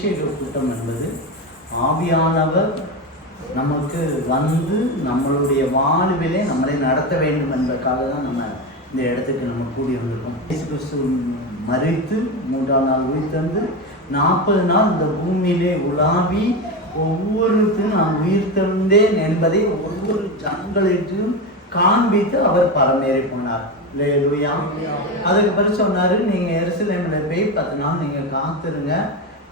அபிஷேக கூட்டம் என்பது ஆவியானவர் நமக்கு வந்து நம்மளுடைய வாழ்விலே நம்மளை நடத்த வேண்டும் என்பதற்காக தான் நம்ம இந்த இடத்துக்கு நம்ம கூடி வந்திருக்கோம் இயேசு கிறிஸ்து மறித்து மூன்றாம் நாள் உயிர்த்தந்து நாற்பது நாள் இந்த பூமியிலே உலாவி ஒவ்வொருத்தரும் நான் உயிர்த்தெழுந்தேன் என்பதை ஒவ்வொரு ஜனங்களிலும் காண்பித்து அவர் பரமேறி போனார். அதுக்கு பிறகு சொன்னாரு நீங்க எருசலேமில் போய் பத்து நாள் நீங்க காத்திருங்க.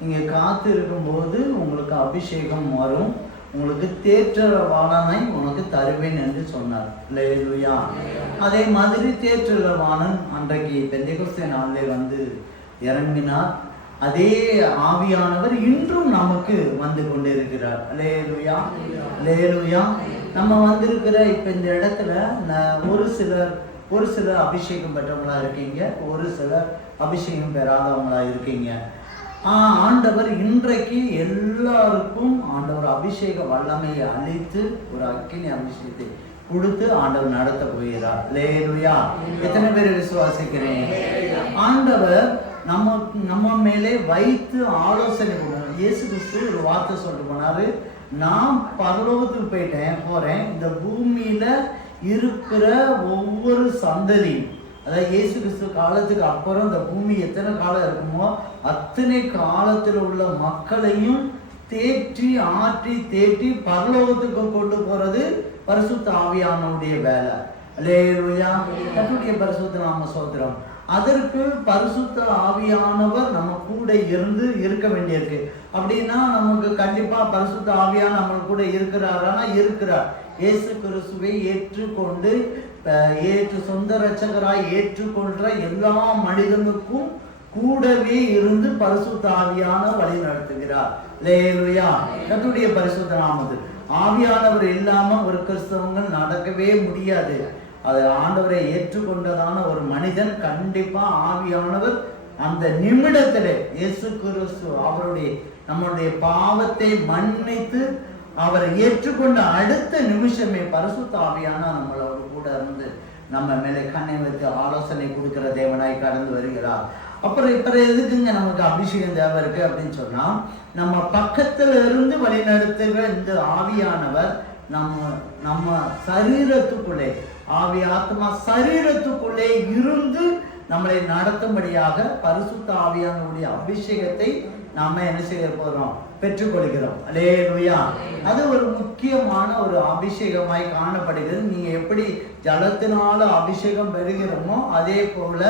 நீங்க காத்து இருக்கும்போது உங்களுக்கு அபிஷேகம் வரும். உங்களுக்கு தேற்றரவாளனை உனக்கு தருவேன் என்று சொன்னார். லேலுயா அதே மாதிரி தேற்றரவாளன் அன்றைக்கு பெந்தைகுஸ்தே நாளிலே வந்து இறங்கினார். அதே ஆவியானவர் இன்றும் நமக்கு வந்து கொண்டிருக்கிறார். லேலுயா லேலுயா நம்ம வந்திருக்கிற இப்ப இந்த இடத்துல ந- ஒரு சிலர் ஒரு சிலர் அபிஷேகம் பெற்றவங்களா இருக்கீங்க. ஒரு சிலர் அபிஷேகம் பெறாதவங்களா இருக்கீங்க. ஆண்டவர் இன்றைக்கு எல்லாருக்கும் ஆண்டவர் அபிஷேக வல்லமையை அழித்து ஒரு அக்கினி அபிஷேகத்தை கொடுத்து ஆண்டவர் நடத்த போகிறார் லேலுயா எத்தனை பேர் விசுவாசிக்கிறேன்? ஆண்டவர் நம்ம நம்ம மேலே வைத்து ஆலோசனை கொடுக்கணும் இயேசு கிறிஸ்து ஒரு வார்த்தை சொல்லிட்டு போனாரு. நான் பரலோகத்துக்கு போயிட்டேன் போறேன். இந்த பூமியில இருக்கிற ஒவ்வொரு சந்ததி அதாவது இயேசு கிறிஸ்து காலத்துக்கு அப்புறம் இந்த பூமி எத்தனை காலம் இருக்குமோ அத்தனை காலத்தில் உள்ள மக்களையும் தேற்றி ஆற்றி தேற்றி பரலோகத்துக்கு கொண்டு போறது பரிசுத்த ஆவியானவுடைய வேலை. அல்லேலூயா. தன்னுடைய பரிசுத்த நாம சோத்திரம். அதற்கு பரிசுத்த ஆவியானவர் நம்ம கூட இருந்து இருக்க வேண்டியிருக்கு. அப்படின்னா நமக்கு கண்டிப்பா பரிசுத்த ஆவியான நம்ம கூட இருக்கிறாரானா இருக்கிறார். இயேசு கிறிஸ்துவை ஏற்றுக்கொண்டு ஏற்று சொந்த ரட்சகராய் ஏற்றுக்கொள்ற எல்லா மனிதனுக்கும் கூடவே இருந்து பரிசுத்த ஆவியான வழி நடத்துகிறார். லேலுயா கர்த்தருடைய பரிசுத்த நாமது ஆவியானவர் இல்லாம ஒரு கிறிஸ்தவங்கள் நடக்கவே முடியாது. அது ஆண்டவரை ஏற்றுக்கொண்டதான ஒரு மனிதன் கண்டிப்பா ஆவியானவர் அந்த நிமிடத்தில் இயேசு கிறிஸ்து அவருடைய நம்மளுடைய பாவத்தை மன்னித்து அவரை ஏற்றுக்கொண்ட அடுத்த நிமிஷமே பரிசுத்த ஆவியான நம்மளோட கூட நம்ம மேலே கண்ணை வைத்து ஆலோசனை கொடுக்கிற தேவனாய் கடந்து வருகிறார். அப்புறம் இப்ப எதுக்குங்க நமக்கு அபிஷேகம் தேவை இருக்கு அப்படின்னு சொன்னா நம்ம பக்கத்துல இருந்து வழிநடத்துகிற இந்த ஆவியானவர் நம்ம நம்ம சரீரத்துக்குள்ளே ஆவி ஆத்மா சரீரத்துக்குள்ளே இருந்து நம்மளை நடத்தும்படியாக பரிசுத்த ஆவியானவருடைய அபிஷேகத்தை நாம என்ன செய்ய போறோம்? பெற்றுக்கொள்கிறோம் அலேலுயா அது ஒரு முக்கியமான ஒரு அபிஷேகமாய் காணப்படுகிறது. நீங்க எப்படி ஜலத்தினால அபிஷேகம் பெறுகிறோமோ அதே போல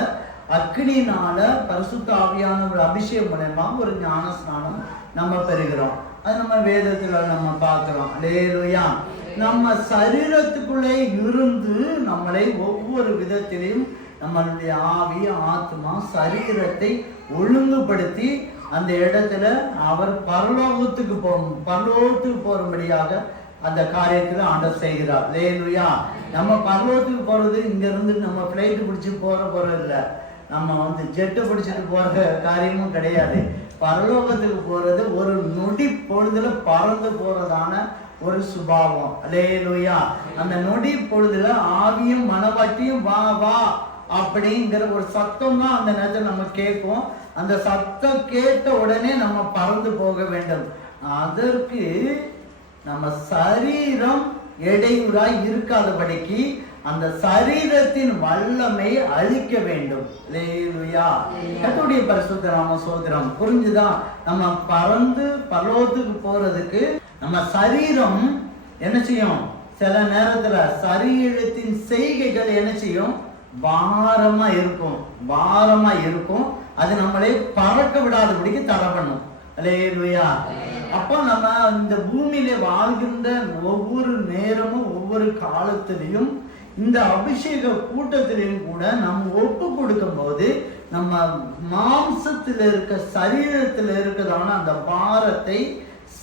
அக்னினால பரிசுத்த ஆவியான ஒரு அபிஷேகம் மூலமா ஒரு ஞான ஸ்நானம் நம்ம பெறுகிறோம். அது நம்ம வேதத்துல நம்ம பார்க்கிறோம். அலேலுயா நம்ம சரீரத்துக்குள்ளே இருந்து நம்மளை ஒவ்வொரு விதத்திலையும் நம்மளுடைய ஆவி ஆத்மா சரீரத்தை ஒழுங்குபடுத்தி அந்த இடத்துல அவர் பரலோகத்துக்கு போ பரலோகத்துக்கு போகும்படியாக அந்த காரியத்தில் ஆண்டர் செய்கிறார். லேலுயா நம்ம பரலோகத்துக்கு போகிறது இங்கேருந்து நம்ம ஃப்ளைட்டு பிடிச்சி போகிற போகிறது இல்லை. நம்ம வந்து ஜெட்டு பிடிச்சிட்டு போகிற காரியமும் கிடையாது. பரலோகத்துக்கு போகிறது ஒரு நொடி பொழுதுல பறந்து போகிறதான ஒரு சுபாவம். லேலுயா அந்த நொடி பொழுதுல ஆவியும் மனவாட்டியும் வா வா அப்படிங்கிற ஒரு சத்தம் தான் அந்த நேரத்தில் நம்ம கேட்போம். அந்த சத்தம் கேட்ட உடனே நம்ம பறந்து போக வேண்டும். அதற்கு நம்ம சரீரம் இடையூறாய் இருக்காதபடிக்கு அந்த சரீரத்தின் வல்லமை அழிக்க வேண்டும். லேலுயா கர்த்தருடைய பரிசுத்த நாம சோதரம் புரிஞ்சுதா? நம்ம பறந்து பரலோகத்துக்கு போறதுக்கு நம்ம சரீரம் என்ன செய்யும்? சில நேரத்துல சரீரத்தின் செய்கைகள் என்ன செய்யும்? பாரமா இருக்கும். பாரமா இருக்கும். அது நம்மளை பறக்க விடாதபடிக்கு தடை பண்ணும். அல்லேலூயா. அப்போ நம்ம இந்த பூமியில வாழ்கின்ற ஒவ்வொரு நேரமும் ஒவ்வொரு காலத்திலையும் இந்த அபிஷேக கூட்டத்திலையும் கூட நம்ம ஒப்பு கொடுக்கும் போது நம்ம மாம்சத்தில் இருக்க சரீரத்தில் இருக்கிறதான அந்த பாரத்தை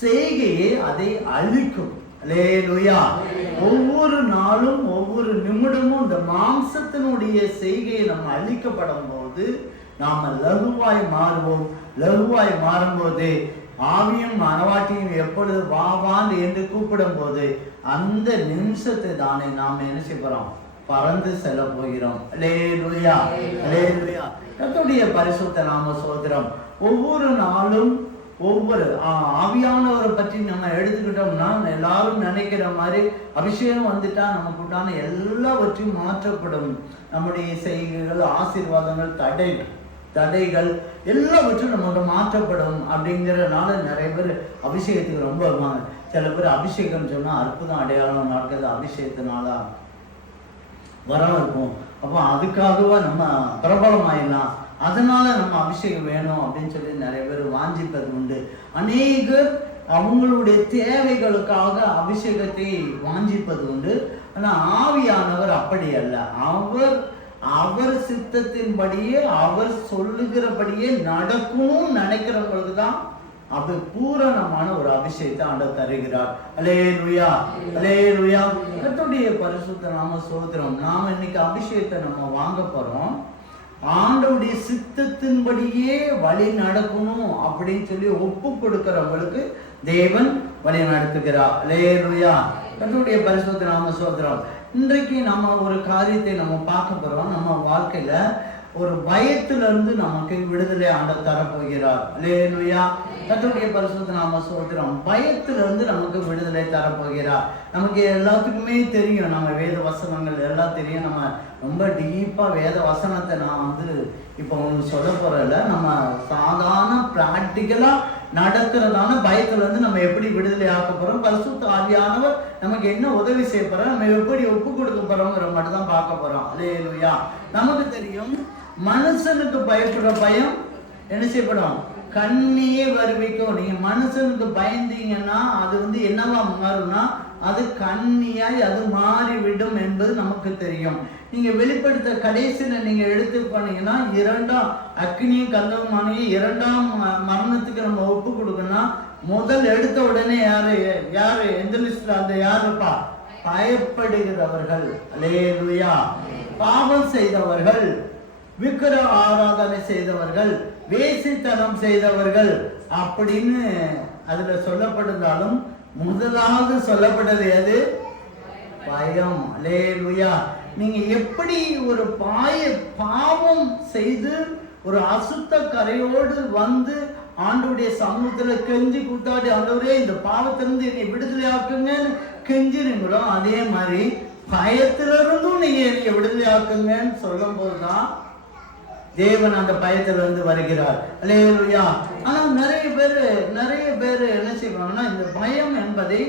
செய்கையை அதை அழிக்கும். அல்லேலூயா. ஒவ்வொரு நாளும் ஒவ்வொரு நிமிடமும் இந்த மாம்சத்தினுடைய செய்கையை நம்ம அழிக்கப்படும் போது நாம லகுவாய் மாறுவோம். லகுவாய் மாறும்போது ஆவியும் மனவாட்டியும் எப்பொழுது வா வான்னு என்று கூப்பிடும் போது அந்த நிமிஷத்தை தானே நாம் என்ன செய்ய போறோம் பறந்து செல்ல போகிறோம் கர்த்தருடைய பரிசுத்த நாம சோதரம் ஒவ்வொரு நாளும் ஒவ்வொரு ஆவியானவரை பற்றி நம்ம எடுத்துக்கிட்டோம்னா எல்லாரும் நினைக்கிற மாதிரி அபிஷேகம் வந்துட்டா நமக்கு உண்டான எல்லாவற்றையும் மாற்றப்படும். நம்முடைய செய்கைகள் ஆசீர்வாதங்கள் தடை தடைகள் எல்லாவற்றும் நம்மளோட மாற்றப்படும் அப்படிங்கிறனால நிறைய பேர் அபிஷேகத்துக்கு ரொம்ப வருவாங்க. சில பேர் அபிஷேகம் சொன்னால் அற்புதம் அடையாளம் நடக்கிறது அபிஷேகத்தினால வரம் இருக்கும். அப்போ அதுக்காகவா நம்ம பிரபலமாயிடலாம். அதனால நம்ம அபிஷேகம் வேணும் அப்படின்னு சொல்லி நிறைய பேர் வாஞ்சிப்பது உண்டு. அநேகர் அவங்களுடைய தேவைகளுக்காக அபிஷேகத்தை வாஞ்சிப்பது உண்டு. ஆனால் ஆவியானவர் அப்படி அல்ல. அவர் அவர் சித்தத்தின்படியே அவர் சொல்லுகிறபடியே நடக்கணும்னு நினைக்கிறவங்களுக்கு தான் அது பூரணமான ஒரு அபிஷேகத்தை ஆண்ட தருகிறார். அலே ருயா அலே ருயா கர்த்தருடைய பரிசுத்த நாம சோதரம் நாம இன்னைக்கு அபிஷேகத்தை நம்ம வாங்க போறோம். ஆண்டவுடைய சித்தத்தின்படியே வழி நடக்கணும் அப்படின்னு சொல்லி ஒப்பு கொடுக்கிறவங்களுக்கு தேவன் வழி நடத்துகிறார். அலே லுயா கர்த்தருடைய பரிசுத்த நாம சோதரம் இன்றைக்கு நம்ம ஒரு காரியத்தை நம்ம பார்க்க போகிறோம் நம்ம வாழ்க்கையில் ஒரு பயத்திலிருந்து நமக்கு விடுதலை ஆண்ட தரப்போகிறார். இல்லையா கர்த்தருடைய பரிசுத்த நாம சொல்கிறோம் பயத்திலிருந்து நமக்கு விடுதலை தரப்போகிறார். நமக்கு எல்லாத்துக்குமே தெரியும். நம்ம வேத வசனங்கள் எல்லாம் தெரியும். நம்ம ரொம்ப டீப்பாக வேத வசனத்தை நான் வந்து இப்போ உங்களுக்கு சொல்ல போகிறதில்ல நம்ம சாதாரண ப்ராக்டிக்கலாக நடக்கிறதான பயத்துலருந்து நம்ம எப்படி விடுதலை ஆக்க போகிறோம் பரிசுத்த நமக்கு என்ன உதவி செய்ய போறோம் நம்ம எப்படி ஒப்பு கொடுக்க போறோங்கிற மட்டும் தான் பார்க்க போறோம். லேலுயா நமக்கு தெரியும் மனுஷனுக்கு பயப்படுற பயம் என்ன செய்யப்படும்? கண்ணியே வருவிக்கும். நீங்க மனுஷனுக்கு பயந்தீங்கன்னா அது வந்து என்னவா மாறும்னா அது கண்ணியாய் அது மாறிவிடும் என்பது நமக்கு தெரியும். நீங்க வெளிப்படுத்த கடைசியில நீங்க எடுத்து போனீங்கன்னா இரண்டாம் அக்னியும் கந்தவுமானையும் இரண்டாம் மரணத்துக்கு நம்ம ஒப்பு கொடுக்கணும்னா முதல் எடுத்த உடனே யாரு? யாரு? எந்த லிஸ்ட்ல? அந்த யாருப்பா பயப்படுகிறவர்கள். அலேலுயா பாவம் செய்தவர்கள் விக்கிர ஆராதனை செய்தவர்கள் வேசித்தனம் செய்தவர்கள் அப்படின்னு அதுல சொல்லப்பட்டிருந்தாலும் முதலாவது சொல்லப்பட்டது எது? பயம். லேலுயா நீங்க எப்படி ஒரு பாய பாவம் செய்து ஒரு அசுத்த கரையோடு வந்து ஆண்டவருடைய சமூகத்துல கெஞ்சி கூத்தாடி ஆண்டவரே இந்த பாவத்திலிருந்து என்னை விடுதலை ஆக்குங்கன்னு கெஞ்சிருங்களோ அதே மாதிரி பயத்திலிருந்தும் நீங்க என்னை விடுதலை ஆக்குங்கன்னு சொல்லும் போதுதான் தேவன் அந்த பயத்திலிருந்து வருகிறார். அல்லேலூயா. ஆனா நிறைய பேர் நிறைய பேர் என்ன செய்வாங்கன்னா இந்த பயம் என்பதை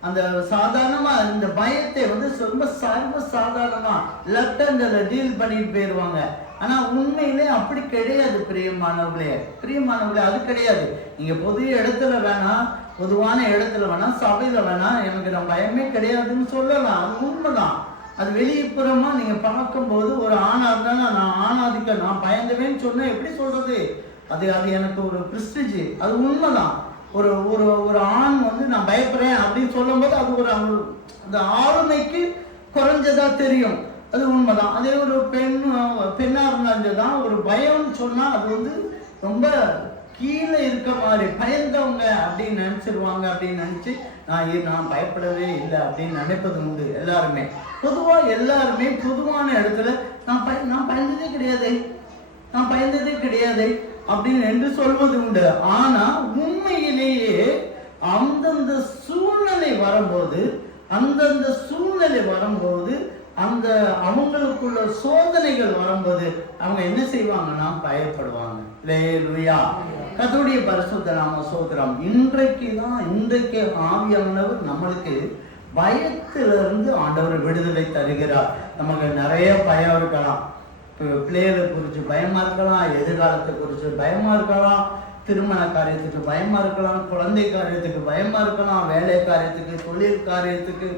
அந்த சாதாரணமா இந்த பயத்தை வந்து ரொம்ப சர்வ சாதாரணமா லெஃப்ட் ஹேண்டில் டீல் பண்ணிட்டு போயிடுவாங்க ஆனால் உண்மையிலே அப்படி கிடையாது பிரியமானவர்களே. பிரியமானவர்களே அது கிடையாது. நீங்கள் பொது இடத்துல வேணாம் பொதுவான இடத்துல வேணாம் சபையில் வேணாம் எனக்கு நான் பயமே கிடையாதுன்னு சொல்லலாம். அது உண்மைதான். அது வெளிப்புறமாக நீங்கள் பார்க்கும்போது ஒரு ஆணாக இருந்தாலும் நான் ஆணாதிக்க நான் பயந்தவேன்னு சொன்னால் எப்படி சொல்கிறது அது அது எனக்கு ஒரு பிரிஸ்டிஜ் அது உண்மைதான். ஒரு ஒரு ஒரு ஆண் வந்து நான் பயப்படுறேன் அப்படின்னு சொல்லும்போது அது ஒரு அந்த ஆளுமைக்கு குறைஞ்சதா தெரியும். அது உண்மைதான். அதே ஒரு பெண் பெண்ணா இருந்தால்தான் ஒரு பயம்னு சொன்னா அது வந்து ரொம்ப கீழே இருக்க மாதிரி பயந்தவங்க அப்படின்னு நினைச்சிருவாங்க அப்படின்னு நினைச்சு நான் நான் பயப்படவே இல்லை அப்படின்னு நினைப்பது உண்டு எல்லாருமே. பொதுவா எல்லாருமே பொதுவான இடத்துல நான் பய நான் பயந்ததே கிடையாது. நான் பயந்ததே கிடையாது அப்படின்னு என்று சொல்வது உண்டு. ஆனா உண்மையிலேயே அந்தந்த சூழ்நிலை வரும்போது அந்தந்த சூழ்நிலை வரும்போது அந்த அவங்களுக்குள்ள சோதனைகள் வரும்போது அவங்க என்ன செய்வாங்கன்னா பயப்படுவாங்க. லேலுயா கர்த்தருடைய பரிசுத்த நாம சோதரம் இன்றைக்கு தான் இன்றைக்கு ஆவியானவர் நம்மளுக்கு பயத்திலிருந்து ஆண்டவர் விடுதலை தருகிறார். நமக்கு நிறைய பயம் இருக்கலாம். பிள்ளைகளை குறித்து பயமா இருக்கலாம் எதிர்காலத்தை குறித்து பயமா இருக்கலாம் திருமண காரியத்துக்கு பயமா இருக்கலாம் குழந்தை காரியத்துக்கு பயமா இருக்கலாம் வேலை காரியத்துக்கு தொழில் காரியத்துக்கு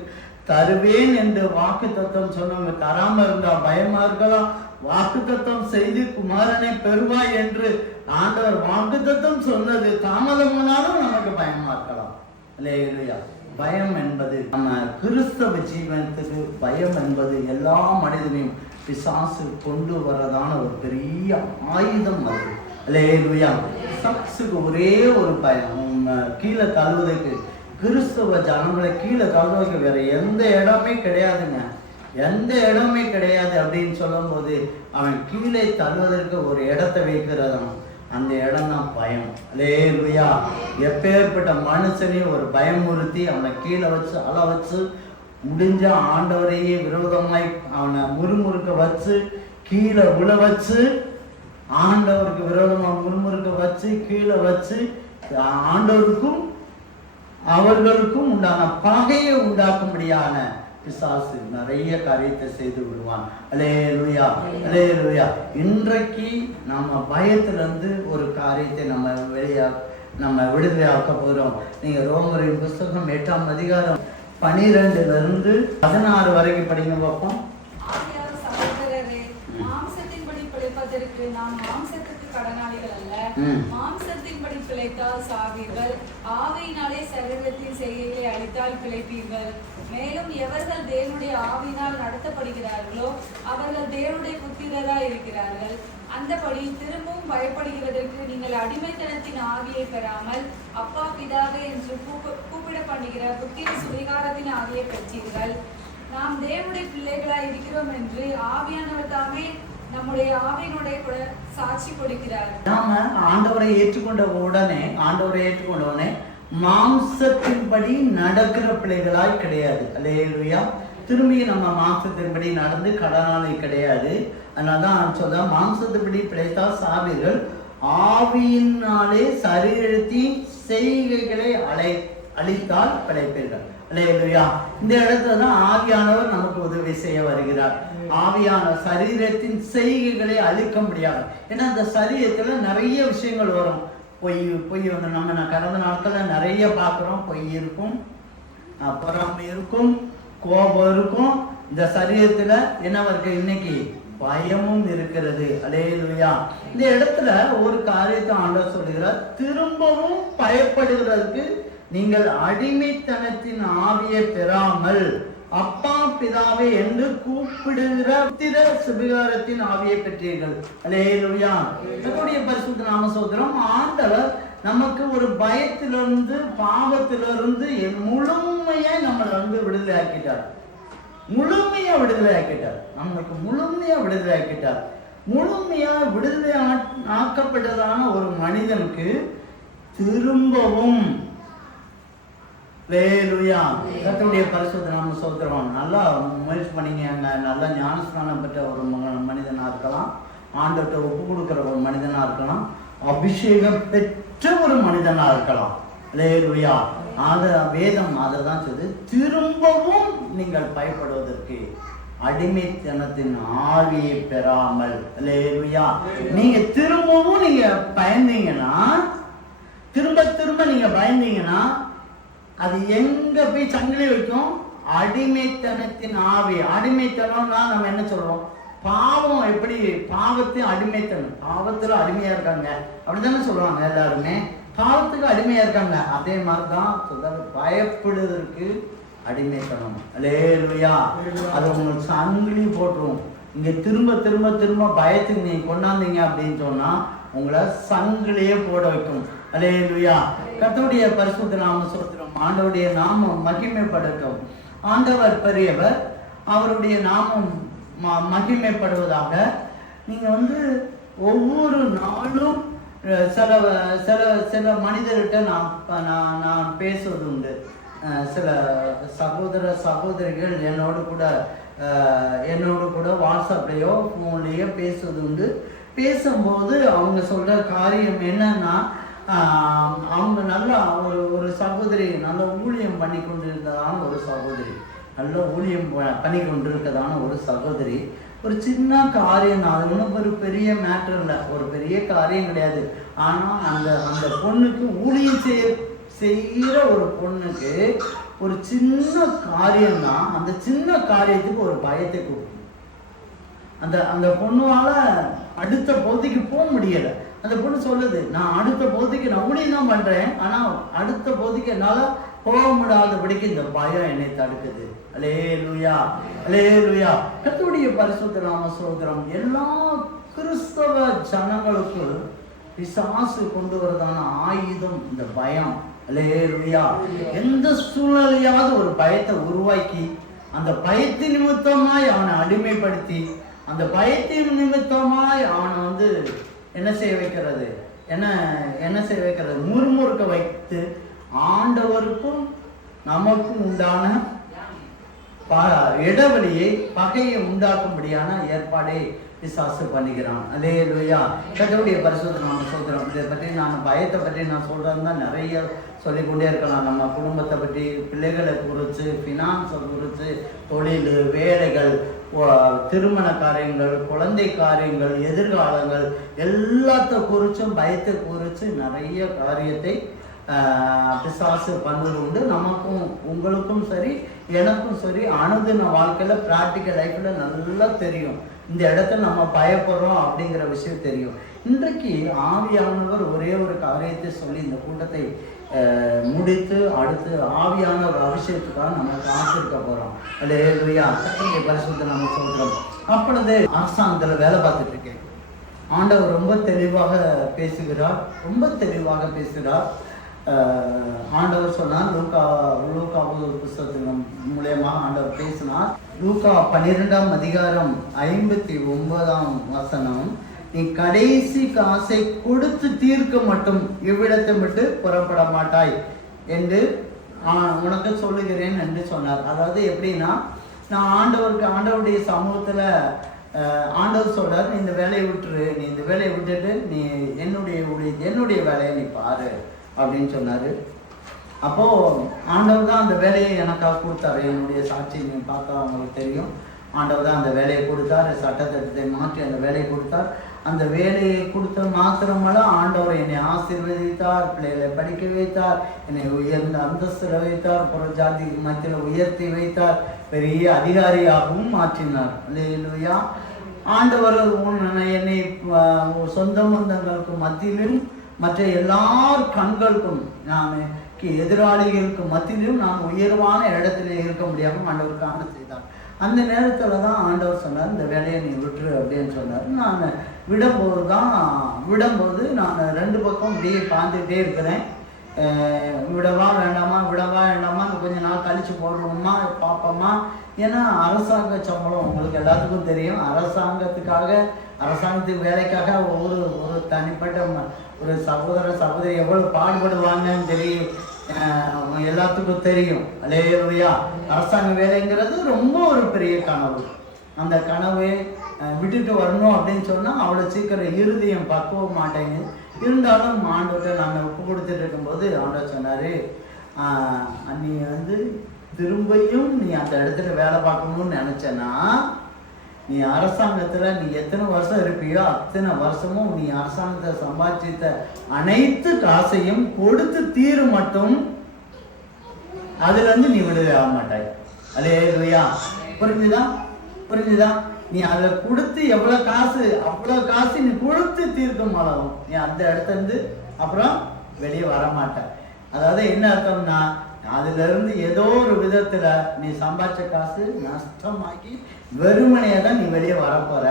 தருவேன் என்று வாக்கு தத்துவம் சொன்னவங்க தராம இருந்தா பயமா இருக்கலாம் வாக்கு தத்துவம் செய்து குமாரனை பெறுவாய் என்று ஆண்டவர் வாக்கு தத்துவம் சொன்னது தாமதமானாலும் நமக்கு பயமா இருக்கலாம் இல்லையா பயம் என்பது நம்ம கிறிஸ்தவ ஜீவனத்துக்கு பயம் என்பது எல்லா மனிதனையும் பிசாசு கொண்டு வரதான ஒரு பெரிய ஆயுதம் அது. இல்லையா சக்ஸுக்கு ஒரே ஒரு பயம். கீழே தள்ளுவதற்கு கிறிஸ்தவ ஜனங்களை கீழே தள்ளுவதற்கு வேற எந்த இடமே கிடையாதுங்க. எந்த இடமே கிடையாது அப்படின்னு சொல்லும் போது அவன் கீழே தள்ளுவதற்கு ஒரு இடத்தை வைக்கிறதான் அந்த இடம் தான் பயம். லேலுயா எப்பேற்பட்ட மனுஷனையும் ஒரு பயமுறுத்தி அவனை கீழே வச்சு அழ வச்சு முடிஞ்ச ஆண்டவரையே விரோதமாய் அவனை முறுமுறுக்க வச்சு கீழே உழ வச்சு ஆண்டவருக்கு விரோதமாக முறுமுறுக்க வச்சு கீழே வச்சு ஆண்டவருக்கும் அவர்களுக்கும் உண்டான பகையை உண்டாக்கும்படியான பிசாசு நிறைய காரியத்தை செய்து விடுவான். அலே லுயா அலே லுயா இன்றைக்கு நம்ம பயத்திலிருந்து ஒரு காரியத்தை நம்ம வெளியா நம்ம விடுதலையாக்க போகிறோம் நீங்க ரோமரின் புஸ்தகம் எட்டாம் அதிகாரம் பனிரெண்டுலேருந்து பதினாறு வரைக்கும் படிங்க பார்ப்போம் நான் மாம்சத்தை மாம்சத்தின்படி பிழைப்பதற்கு நாம் மாம்சத்துக்கு கடனாளிகள் அல்ல ம். மாம்சத்தின்படி பிழைத்தால் சாவீர்கள். ஆவியினாலே சரீரத்தின் செய்கைகளை அழித்தால் பிழைப்பீர்கள். மேலும் எவர்கள் தேவனுடைய ஆவியினால் நடத்தப்படுகிறார்களோ அவர்கள் தேவனுடைய புத்திரராய் இருக்கிறார்கள். அந்தபடி திரும்பவும் பயப்படுகிறதற்கு நீங்கள் அடிமைத்தனத்தின் ஆவியை பெறாமல் அப்பா பிதாவே என்று கூப்ப- கூப்பிட பண்ணுகிற புத்திர சுவிகாரத்தின் ஆவியை பெற்றீர்கள். நாம் தேவனுடைய பிள்ளைகளாய் இருக்கிறோம் என்று ஆவியானவர் தாமே நம்முடைய ஆவியினுடைய கூட சாட்சி கொடுக்கிறார். நாம ஆண்டவரை ஏற்றுக்கொண்ட உடனே ஆண்டவரை ஏற்றுக்கொண்ட உடனே மாம்சத்தின்படி நடக்கிற பிள்ளைகளாய் கிடையாது. அல்லேலூயா. திரும்பி நம்ம மாம்சத்தின்படி நடந்து கடனாளி கிடையாது. அதனால தான் சொல்ல மாம்சத்தின்படி பிழைத்தால் சாவீர்கள் ஆவியினாலே சரீரத்தின் செய்கைகளை அழை அழித்தால் பிழைப்பீர்கள். அல்லேலூயா. இந்த இடத்துல தான் ஆவியானவர் நமக்கு உதவி செய்ய வருகிறார். ஆவியான சரீரத்தின் செய்கைகளை அழிக்க முடியாது. ஏன்னா அந்த சரீரத்துல நிறைய விஷயங்கள் வரும். பொய் பொய் வந்து நம்ம நான் கடந்த நாட்களில் நிறைய பார்க்குறோம். பொய் இருக்கும் அப்புறம் பொறாமை இருக்கும் கோபம் இருக்கும். இந்த சரீரத்தில் என்ன இருக்கு? இன்னைக்கு பயமும் இருக்கிறது. அலேலுயா. இந்த இடத்துல ஒரு காரியத்தை ஆண்டவர் சொல்லுகிறார். திரும்பவும் பயப்படுகிறதுக்கு நீங்கள் அடிமைத்தனத்தின் ஆவியை பெறாமல் அப்பா பிதாவே என்று கூப்பிடுகிற புத்திர சுபிகாரத்தின் ஆவியை பெற்றீர்கள். அலேலுயா நம்முடைய பரிசுத்த நாம சோதரம் ஆண்டவர் நமக்கு ஒரு பயத்திலிருந்து பாவத்திலிருந்து என் முழுமையா நம்மளை வந்து விடுதலை ஆக்கிட்டார் முழுமையா விடுதலை ஆக்கிட்டார் நம்மளுக்கு முழுமையா விடுதலை ஆக்கிட்டார் முழுமையா விடுதலை ஆக்கப்பட்டதான ஒரு மனிதனுக்கு திரும்பவும் வேலுயா கர்த்தருடைய பரிசுத்த நாம சோத்திரம். நல்லா முயற்சி பண்ணீங்க. நல்லா ஞானஸ்தானம் பெற்ற ஒரு மனிதனாக இருக்கலாம். ஆண்டவர்கிட்ட ஒப்பு கொடுக்குற ஒரு மனிதனாக இருக்கலாம். அபிஷேகம் பெற்ற ஒரு மனிதனாக இருக்கலாம். வேலுயா அத வேதம் அதை தான் சொல்லுது. திரும்பவும் நீங்கள் பயப்படுவதற்கு அடிமைத்தனத்தின் ஆவியை பெறாமல். லேலுயா நீங்க திரும்பவும் நீங்க பயந்தீங்கன்னா திரும்ப திரும்ப நீங்க பயந்தீங்கன்னா அது எங்க போய் சங்கிலி வைக்கும்? அடிமைத்தனத்தின் ஆவி. அடிமைத்தனம்னா நம்ம என்ன சொல்றோம்? பாவம் எப்படி? பாவத்து அடிமைத்தனம். பாவத்துல அடிமையா இருக்காங்க. அப்படிதானே சொல்லுவாங்க எல்லாருமே. பாவத்துக்கு அடிமையா இருக்காங்க. அதே மாதிரி தான் சொல்றாரு பயப்படுவதற்கு அடிமைத்தனம். லேலுயா அது உங்களுக்கு சங்கிலி போட்டுரும். இங்க திரும்ப திரும்ப திரும்ப பயத்துக்கு நீங்க கொண்டாந்தீங்க அப்படின்னு சொன்னா உங்களை சங்கிலியே போட வைக்கும். அலேலுயா. கத்தோடைய பரிசுத்த நாம சொல்றோம் ஆண்டவருடைய நாமம் மகிமைப்படட்டும் ஆண்டவர் பெரியவர் அவருடைய நாமம் ம- மகிமைப்படுவதாக. நீங்க வந்து ஒவ்வொரு நாளும் சில சில சில மனிதர்கிட்ட நான் நான் நான் பேசுவது உண்டு. சில சகோதர சகோதரிகள் என்னோடு கூட என்னோடு கூட வாட்ஸ்அப்லேயோ ஃபோன்லேயோ பேசுவது உண்டு. பேசும்போது அவங்க சொல்கிற காரியம் என்னன்னா அவங்க நல்லா ஒரு ஒரு சகோதரி நல்ல ஊழியம் பண்ணி கொண்டிருந்ததான ஒரு சகோதரி. நல்ல ஊழியம் பண்ணி கொண்டிருக்கதான ஒரு சகோதரி. ஒரு சின்ன காரியம் தான். அது ஒன்றும் ஒரு பெரிய மேட்டர் இல்லை. ஒரு பெரிய காரியம் கிடையாது. ஆனால் அந்த அந்த பொண்ணுக்கு ஊழியம் செய்ய செய்கிற ஒரு பொண்ணுக்கு ஒரு சின்ன காரியம் தான். அந்த சின்ன காரியத்துக்கு ஒரு பயத்தை கொடுக்கும். அந்த அந்த பொண்ணுவால அடுத்த பகுதிக்கு போக முடியலை. அந்த பொண்ணு சொல்லுது நான் அடுத்த போதைக்கு நான் தான் பண்றேன். ஆனா அடுத்த போதைக்கு என்னால போக முடியாதபடிக்கு இந்த பயம் என்னை தடுக்குது. அலே லுயா அலே லுயா கத்துடைய பரிசுத்த நாம சோதரம் எல்லா கிறிஸ்தவ ஜனங்களுக்கு பிசாசு கொண்டு வரதான ஆயுதம் இந்த பயம். அலே லுயா எந்த சூழ்நிலையாவது ஒரு பயத்தை உருவாக்கி அந்த பயத்தின் நிமித்தமாய் அவனை அடிமைப்படுத்தி அந்த பயத்தின் நிமித்தமாய் அவனை வந்து என்ன செய்ய வைக்கிறது? என்ன என்ன செய்ய வைக்கிறது? முறுமுறுக்க வைத்து ஆண்டவருக்கும் நமக்கும் உண்டான ப- இடைவெளியை பகையை உண்டாக்கும்படியான ஏற்பாடை பிசாசு பண்ணுகிறான். அதே லோயா கத்தருடைய பரிசுத்த நாம சொல்கிறோம் இதை பற்றி நான் பயத்தை பற்றி நான் சொல்கிறேன் தான் நிறைய சொல்லிக்கொண்டே இருக்கலாம். நம்ம குடும்பத்தை பற்றி பிள்ளைகளை குறித்து ஃபினான்ஸை குறித்து தொழில் வேலைகள் திருமண காரியங்கள் குழந்தை காரியங்கள் எதிர்காலங்கள் எல்லாத்த குறிச்சும் பயத்தை குறித்து நிறைய காரியத்தை பிசாசு பண்ணுவது உண்டு நமக்கும் உங்களுக்கும் சரி எனக்கும் சரி அனுதின வாழ்க்கையில் ப்ராக்டிக்கல் லைஃப்பில் நல்லா தெரியும். இந்த இடத்துல நம்ம பயப்படுறோம் அப்படிங்கிற விஷயம் தெரியும். இன்றைக்கு ஆவியானவர் ஒரே ஒரு காரியத்தை சொல்லி இந்த கூட்டத்தை முடித்து அடுத்து ஆவியான ஒரு அபிஷேகத்துக்காக நம்ம காத்திருக்க போகிறோம் அல்லேலூயா. கர்த்தருடைய பரிசுத்த நம்ம சொல்கிறோம் அப்பொழுது அரசாங்கத்தில் வேலை பார்த்துட்டு இருக்கேன். ஆண்டவர் ரொம்ப தெளிவாக பேசுகிறார். ரொம்ப தெளிவாக பேசுகிறார். ஆஹ் ஆண்டவர் சொன்னார் லூக்கா லூக்கா புஸ்தகத்தின் மூலயமா ஆண்டவர் பேசினார். லூக்கா பன்னிரெண்டாம் அதிகாரம் ஐம்பத்தி ஒன்பதாம் வசனம். நீ கடைசி காசை கொடுத்து தீர்க்க மட்டும் இவ்விடத்தை விட்டு புறப்பட மாட்டாய் என்று உனக்கு சொல்லுகிறேன் என்று சொன்னார். அதாவது எப்படின்னா நான் ஆண்டவருக்கு ஆண்டவருடைய சமூகத்தில் ஆண்டவர் சொல்றார் நீ இந்த வேலையை விட்டுரு நீ இந்த வேலையை விட்டுட்டு நீ என்னுடைய உடைய- என்னுடைய வேலையை நீ பாரு அப்படின்னு சொன்னார். அப்போது ஆண்டவர் தான் அந்த வேலையை எனக்காக கொடுத்தாரு. என்னுடைய சாட்சி நீ பார்த்தா அவங்களுக்கு தெரியும். ஆண்டவர் தான் அந்த வேலையை கொடுத்தார் சட்டத்திட்டத்தை மாற்றி அந்த வேலையை கொடுத்தார். அந்த வேலையை கொடுத்த மாத்திரமல்ல ஆண்டவர் என்னை ஆசீர்வதித்தார் பிள்ளைகளை படிக்க வைத்தார் என்னை உயர்ந்த அந்தஸ்தில் வைத்தார் புற ஜாதிக்கு மத்தியில் உயர்த்தி வைத்தார் பெரிய அதிகாரியாகவும் மாற்றினார். இல்லையா ஆண்டவர் உன் என்னை சொந்த பந்தங்களுக்கு மத்தியிலும் மற்ற எல்லார் கண்களுக்கும் நான் கி- எதிராளிகளுக்கு மத்தியிலும் நான் உயர்வான இடத்துல இருக்க முடியாமல் ஆண்டவர் காண செய்தார். அந்த நேரத்தில் தான் ஆண்டவர் சொன்னார் இந்த வேலையை நீ விட்டுரு அப்படின்னு சொன்னார். நான் விடும்போது தான் விடும்போது நான் ரெண்டு பக்கம் இப்படியே பார்த்துக்கிட்டே இருக்கிறேன். விடவா வேண்டாமா விடவா வேண்டாமா கொஞ்ச நாள் கழித்து போடுவோமா பார்ப்போமா ஏன்னா அரசாங்க சம்பளம் உங்களுக்கு எல்லாத்துக்கும் தெரியும். அரசாங்கத்துக்காக அரசாங்கத்துக்கு வேலைக்காக ஒரு ஒரு தனிப்பட்ட ஒரு சகோதர சகோதரி எவ்வளோ பாடுபடுவாங்கன்னு தெரியும். எல்லாத்துக்கும் தெரியும். அலேயா அரசாங்க வேலைங்கிறது ரொம்ப ஒரு பெரிய கனவு. அந்த கனவை விட்டுட்டு வரணும் அப்படின்னு சொன்னால் அவ்வளோ சீக்கிரம் இறுதியம் பக்குவ மாட்டேங்குது. இருந்தாலும் ஆண்டவர்கிட்ட நாங்கள் ஒப்பு கொடுத்துட்டு இருக்கும்போது ஆண்டவர் சொன்னார் நீ வந்து திரும்பியும் நீ அந்த இடத்துல வேலை பார்க்கணும்னு நினச்சேன்னா நீ அரசாங்கத்தில் நீ எத்தனை வருஷம் இருப்பியோ அத்தனை வருஷமும் நீ அரசாங்கத்தை சம்பாதித்த அனைத்து காசையும் கொடுத்து தீரு மட்டும் அதுல இருந்து நீ விடுதலை ஆக மாட்டாய். அலே புரிஞ்சுதா? புரிஞ்சுதா? நீ அதை கொடுத்து எவ்வளவு காசு அவ்வளவு காசு நீ கொடுத்து தீர்க்கும் அளவும். நீ அந்த இடத்துல இருந்து அப்புறம் வெளியே வர மாட்ட அதாவது என்ன அர்த்தம்னா அதுல இருந்து ஏதோ ஒரு விதத்துல நீ சம்பாதிச்ச காசு நஷ்டமாக்கி வெறுமனையை தான் நீ வெளியே வரப்போற?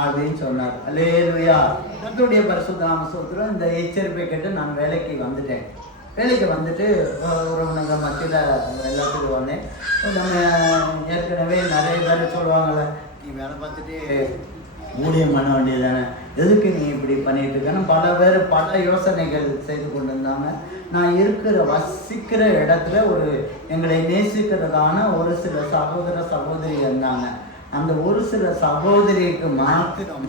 அப்படின்னு சொன்னார். அல்லேலுயா. கர்த்தருடைய பரிசுத்த நாம இந்த எச்சரிப்பை கேட்டு நான் வேலைக்கு வந்துட்டேன். வேலைக்கு வந்துட்டு உறவினங்க மத்தியில் எல்லாத்துக்கும் வந்தேன். நம்ம ஏற்கனவே நிறைய பேர் சொல்லுவாங்கள்ல நீ வேலை பார்த்துட்டு ஊழியம் பண்ண வேண்டியது தானே எதுக்கு நீ இப்படி பண்ணிட்டு இருக்கேன்னு பல பேர் பல யோசனைகள் செய்து கொண்டு இருந்தாங்க நான் இருக்கிற வசிக்கிற இடத்துல ஒரு எங்களை நேசிக்கிறதான ஒரு சில சகோதர சகோதரி இருந்தாங்க. அந்த ஒரு சில சகோதரிக்கு மாத்திரம்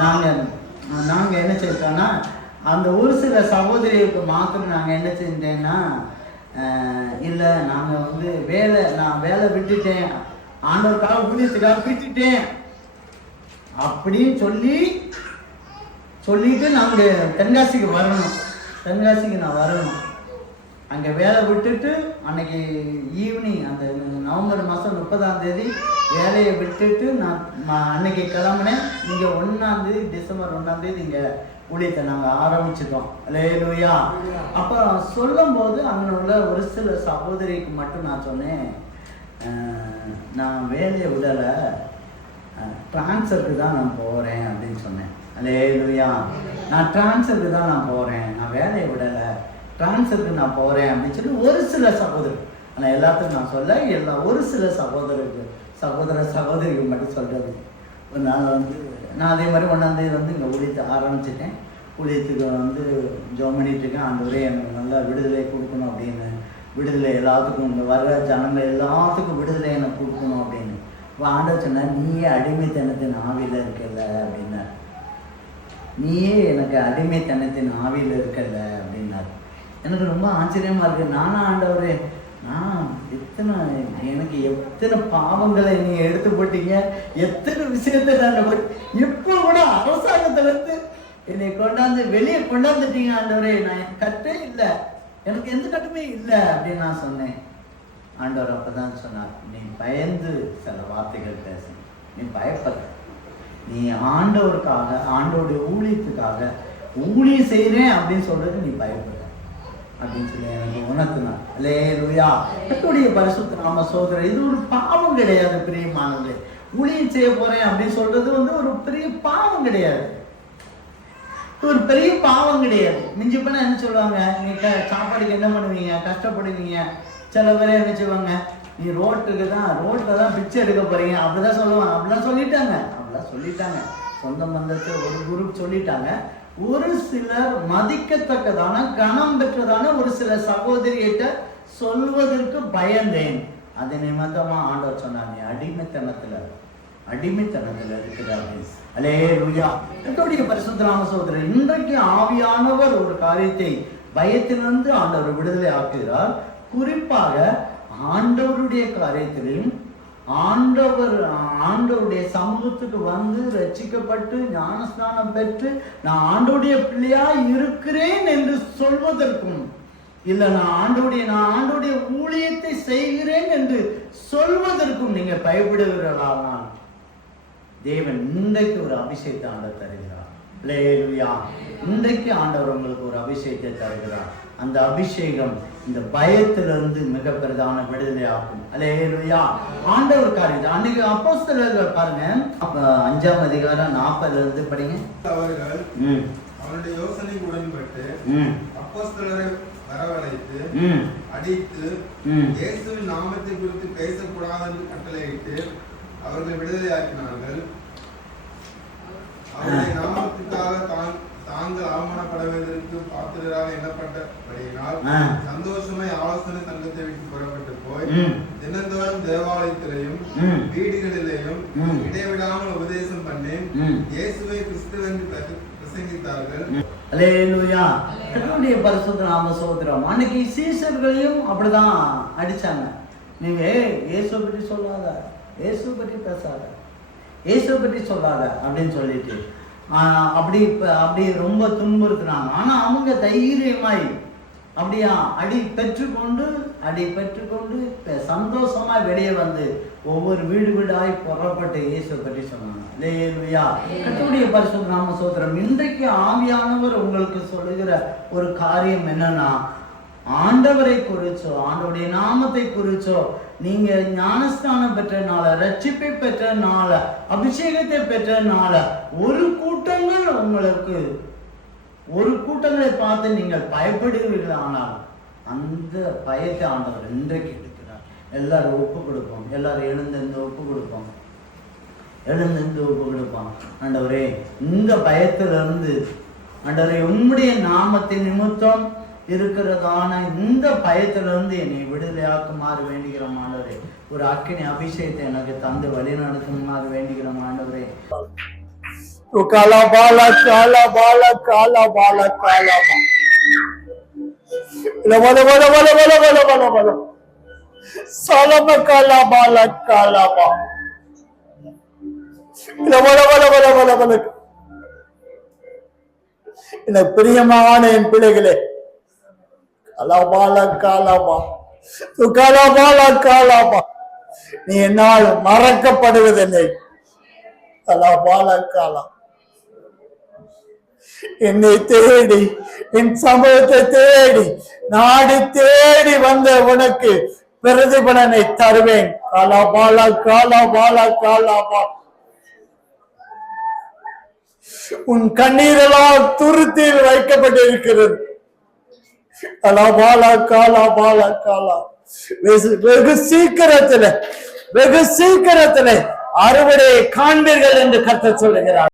நாங்கள் நாங்கள் என்ன செய்தோம்னா அந்த ஒரு சில சகோதரிகளுக்கு மாத்திரம் நாங்கள் என்ன செஞ்சேன்னா இல்லை நாங்கள் வந்து வேலை நான் வேலை விட்டுட்டேன். ஆண்டவருக்காக ஊழியத்துக்காக விட்டுட்டேன். அப்படின்னு சொல்லி சொல்லிட்டு நாங்கள் தென்காசிக்கு வரணும். தென்காசிக்கு நான் வரணும். அங்கே வேலை விட்டுட்டு அன்னைக்கு ஈவினிங் அந்த நவம்பர் மாதம் முப்பதாம் தேதி வேலையை விட்டுட்டு நான் நான் அன்னைக்கு கிளம்புனேன். இங்கே ஒன்றாம் தேதி டிசம்பர் ஒன்றாம் தேதி இங்கே ஊழியத்தை நாங்கள் ஆரம்பிச்சிட்டோம். லேலுயா அப்போ சொல்லும்போது அங்கே உள்ள ஒரு சில சகோதரிக்கு மட்டும் நான் சொன்னேன் நான் வேலையை விடலை ட்ரான்ஸ்ஃபருக்கு தான் நான் போகிறேன் அப்படின்னு சொன்னேன். லேலுயா நான் ட்ரான்ஸ்ஃபருக்கு தான் நான் போகிறேன் நான் வேலையை விடலை. ட்ரான்ஸ்ஃபருக்கு நான் போகிறேன் அப்படின்னு சொல்லி ஒரு சில சகோதரர். ஆனால் எல்லாத்துக்கும் நான் சொல்ல எல்லா ஒரு சில சகோதரருக்கு சகோதர சகோதரிக்கு மட்டும் சொல்கிறது ஒரு நாள் வந்து நான் அதே மாதிரி ஒன்றாந்தேதி வந்து இங்கே ஊழியத்தை ஆரம்பிச்சிட்டேன். ஊழியத்துக்கு வந்து ஜோம் பண்ணிகிட்ருக்கேன் அந்த ஆண்டவரே எனக்கு நல்லா விடுதலை கொடுக்கணும் அப்படின்னு. விடுதலை எல்லாத்துக்கும் இங்கே வர்ற ஜனங்கள் எல்லாத்துக்கும் விடுதலை எனக்கு கொடுக்கணும் அப்படின்னு. இப்போ ஆண்டவர் சொன்னார் நீயே அடிமைத்தனத்தின் ஆவியில் இருக்கல அப்படின்னார். நீயே எனக்கு அடிமைத்தனத்தின் ஆவியில் இருக்கல அப்படின்னார். எனக்கு ரொம்ப ஆச்சரியமா இருக்கு. நானும் ஆண்டவரே நான் எத்தனை எனக்கு எத்தனை பாவங்களை நீங்க எடுத்து போட்டீங்க? எத்தனை விஷயத்தை நான் இப்போ கூட அரசாங்கத்துல இருந்து என்னை கொண்டாந்து வெளியே கொண்டாந்துட்டீங்க ஆண்டவரே. நான் கட்டே இல்லை. எனக்கு எந்த கட்டுமே இல்லை அப்படின்னு நான் சொன்னேன். ஆண்டவர் அப்பதான் சொன்னார் நீ பயந்து சில வார்த்தைகள் பேசு நீ பயப்பட. நீ ஆண்டவருக்காக ஆண்டவருடைய ஊழியத்துக்காக ஊழியம் செய்கிறேன் அப்படின்னு சொல்றது நீ பயப்பட. அப்படின்னு சொல்லி எனக்கு உணர்த்தினார். லே லுயா கட்டுடைய பரிசுத்த நாம சோதரர் இது ஒரு பாவம் கிடையாது பிரியமானது ஊழியம் செய்ய போறேன் அப்படின்னு சொல்றது வந்து ஒரு பெரிய பாவம் கிடையாது. ஒரு பெரிய பாவம் கிடையாது. மிஞ்சி பண்ண என்ன சொல்லுவாங்க? நீ சாப்பாடுக்கு என்ன பண்ணுவீங்க? கஷ்டப்படுவீங்க. சில பேர் என்ன செய்வாங்க? நீ ரோட்டுக்கு தான் ரோட்டில் தான் பிச்சை எடுக்க போறீங்க. அப்படிதான் சொல்லுவாங்க. அப்படிலாம் சொல்லிட்டாங்க. அப்படிலாம் சொல்லிட்டாங்க. சொந்த பந்தத்தை ஒரு குரூப் சொல்லிட்டாங்க. ஒரு சிலர் மதிக்கத்தக்கதான கணம் பெற்றதான ஒரு சில சகோதரியிட்ட சொல்வதற்கு பயந்தேன். அது நிமித்தமா ஆண்டவர் சொன்னார் நீ அடிமைத்தனத்துல அடிமைத்தனத்தில் இருக்கிறார்கள் அலே லுயா என்னுடைய பரிசுத்தராம சகோதரர் இன்றைக்கு ஆவியானவர் ஒரு காரியத்தை பயத்திலிருந்து ஆண்டவர் விடுதலை ஆக்குகிறார். குறிப்பாக ஆண்டவருடைய காரியத்திலையும் ஆண்டவர் ஆண்டவருடைய சமூகத்துக்கு வந்து ரட்சிக்கப்பட்டு ஞானஸ்நானம் பெற்று நான் ஆண்டோடைய பிள்ளையா இருக்கிறேன் என்று சொல்வதற்கும் இல்ல நான் ஆண்டோடைய நான் ஆண்டோடைய ஊழியத்தை செய்கிறேன் என்று சொல்வதற்கும் நீங்க பயப்படுகிறீர்களானால் தேவன் இன்றைக்கு ஒரு அபிஷேகத்தை ஆண்டவர் தருகிறார். அல்லேலூயா இன்றைக்கு ஆண்டவர் உங்களுக்கு ஒரு அபிஷேகத்தை தருகிறார். அந்த அபிஷேகம் இந்த பயத்திலிருந்து மிக பிரதான விடுதலை ஆகும். அல்லேலூயா ஆண்டவர் காரியம் அன்னைக்கு அப்போஸ்தலர்கள் பாருங்க அஞ்சாம் அதிகாரம் நாற்பதுல இருந்து படிங்க. அவர்கள் அவருடைய யோசனைக்கு உடன்பட்டு அப்போஸ்தலரை வரவழைத்து அடித்து இயேசுவின் நாமத்தை குறித்து பேசக்கூடாது என்று கட்டளையிட்டு அவர்களை விடுதலையாக்கினார்கள். அவருடைய நாமத்துக்காக தான் தாங்கள் அவமானப்படுவதற்கு பாத்திரராக எண்ணப்பட்டபடியினால். சந்தோஷமாய் ஆலோசனை சங்கத்தை விட்டு புறப்பட்டு போய் தினந்தோறும் தேவாலயத்திலையும் வீடுகளிலேயும். இடைவிடாமல் உபதேசம் பண்ணி இயேசுவை கிறிஸ்துவென்று பிரச- பிரசங்கித்தார்கள். கர்த்தருடைய பரிசுத்த நாம சோதரம் அன்னைக்கு சீசர்களையும் அப்படிதான் அடிச்சாங்க. நீங்க இயேசு பற்றி சொல்லாத. இயேசு பற்றி பேசாத. இயேசு பற்றி சொல்லாத. அப்படின்னு சொல்லிட்டு. அப்படி இப்ப அப்படி ரொம்ப துன்புறுத்துனாங்க. ஆனா அவங்க தைரியமாய் அப்படியா அடி பெற்றுக்கொண்டு அடி பெற்றுக்கொண்டு சந்தோஷமா வெளியே வந்து ஒவ்வொரு வீடு வீடாய் புறப்பட்டு இயேசு பற்றி சொன்னாங்க. லேலுயா கர்த்தருடைய பரிசுத்த நாம சோத்திரம் இன்றைக்கு ஆவியானவர் உங்களுக்கு சொல்லுகிற ஒரு காரியம் என்னன்னா ஆண்டவரை குறிச்சோ ஆண்டவருடைய நாமத்தை குறிச்சோ நீங்க ஞானஸ்தானம் பெற்றனால ரட்சிப்பை பெற்றனால அபிஷேகத்தை பெற்றனால ஒரு கூட்டங்கள் உங்களுக்கு ஒரு கூட்டங்களை பார்த்து நீங்கள் பயப்படுகிறீர்கள் ஆனால் அந்த பயத்தை ஆண்டவர் இன்றைக்கு எடுக்கிறார். எல்லாரும் ஒப்பு கொடுப்போம். எல்லாரும் எழுந்திருந்து ஒப்பு கொடுப்போம். எழுந்திருந்து ஒப்பு கொடுப்போம். ஆண்டவரே இந்த பயத்திலிருந்து ஆண்டவரே உம்முடைய நாமத்தின் நிமித்தம் இருக்கிறதான இந்த பயத்திலிருந்து என்னை விடுதலையாக்குமாறு வேண்டுகிற மாண்டவரே ஒரு அக்கினி அபிஷேகத்தை எனக்கு தந்து வழி நடத்துமாறு வேண்டுகிற மாண்டவரே காலா பாலா காலா பாலா காலா பாலா காலா வல வல பாலா காலா பா வல வல வல வல வல பிரியமான என் பிள்ளைகளே அலபால காலாபா துகலபால காலாபா நீ என்னால் மறக்கப்படுவதில்லை அலபால காலா என்னை தேடி என் சமூகத்தை தேடி நாடு தேடி வந்த உனக்கு பிரதிபலனை தருவேன். அலா பாலா காலா பாலா காலாபா உன் கண்ணீரெல்லாம் துருத்தியில் வைக்கப்பட்டிருக்கிறது. அலாபாலா காலா பாலா காலா வெகு- வெகு சீக்கிரத்துல வெகு சீக்கிரத்துல அறுவடையை காண்பீர்கள் என்று கத்த சொல்லுகிறார்.